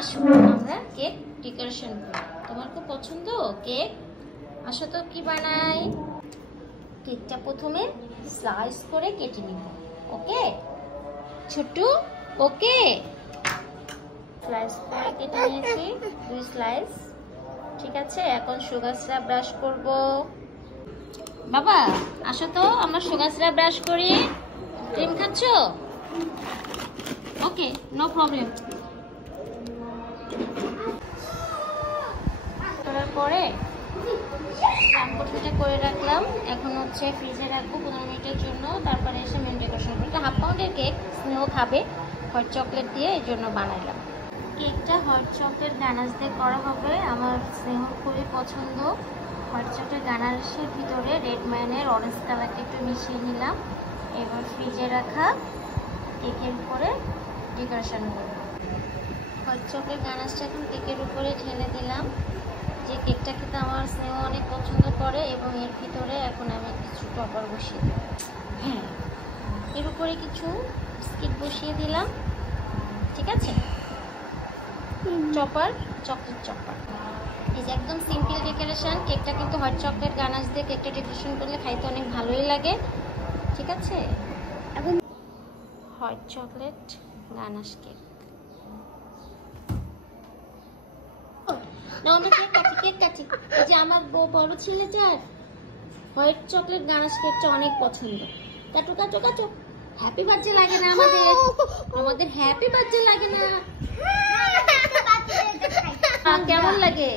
আসুন আমরা cake decoration করি। তোমার খুব পছন্দ কেক? আসো তো কি বানাই। কেকটা প্রথমে স্লাইস করে কেটে নিব। ওকে ছোট্ট? ওকে স্লাইস করে কেটে নিয়েছি 2 স্লাইস। ঠিক আছে, এখন সুগার সিরাপ ব্রাশ করব। বাবা আসো তো আমরা সুগার সিরাপ ব্রাশ করি। ক্রিম খাচ্ছো? Okay no problem. করার পরে কোটিংটা করে রাখলাম। এখন হচ্ছে ফ্রিজে রাখবো 15 মিনিটের জন্য। তারপরে এসে মেন ডেকোরেশন করবো। এটা হাফ পাউন্ডের কেক, স্নেহ খাবে, হট চকলেট দিয়ে, এই জন্য বানাইলাম। কেকটা হট চকলেট গানাশ দিয়ে করা হবে। আমার স্নেহ খুবই পছন্দ। হট চকলেট গানাশের ভিতরে রেড মাইনের অরেঞ্জ কালারটা একটু মিশিয়ে নিলাম। এবার ফ্রিজে রাখা কেকের উপরে ডেকোরেশন করব। হট চকলেট গানাশটা এখন কেকের উপরে ঢেলে দিলাম। যে কেকটা খেতে আমার স্নেহ অনেক পছন্দ করে, এবং এর ভিতরে এখন আমি কিছু টপার বসিয়ে দিই। হ্যাঁ, এর উপরে কিছু বিস্কিট বসিয়ে দিলাম। ঠিক আছে, চপার, চকলেট চপার। এই যে একদম সিম্পল ডেকোরেশন। কেকটা কিন্তু হট চকলেট গানাশ দিয়ে কেকটা ডেকোরেশন করলে খাইতে অনেক ভালোই লাগে। ঠিক আছে, এখন হট চকলেট গানাশ কেক। না আমরা কেক কাটি, কেক কাটি। এই যে আমার বড় ছেলেটার হোয়াইট চকলেট গানাশ কেকটা অনেক পছন্দ। কাটো কাটো কাটো। হ্যাপি বার্থডে লাগে না আমাদের? আমাদের হ্যাপি বার্থডে লাগে না? কেমন লাগে?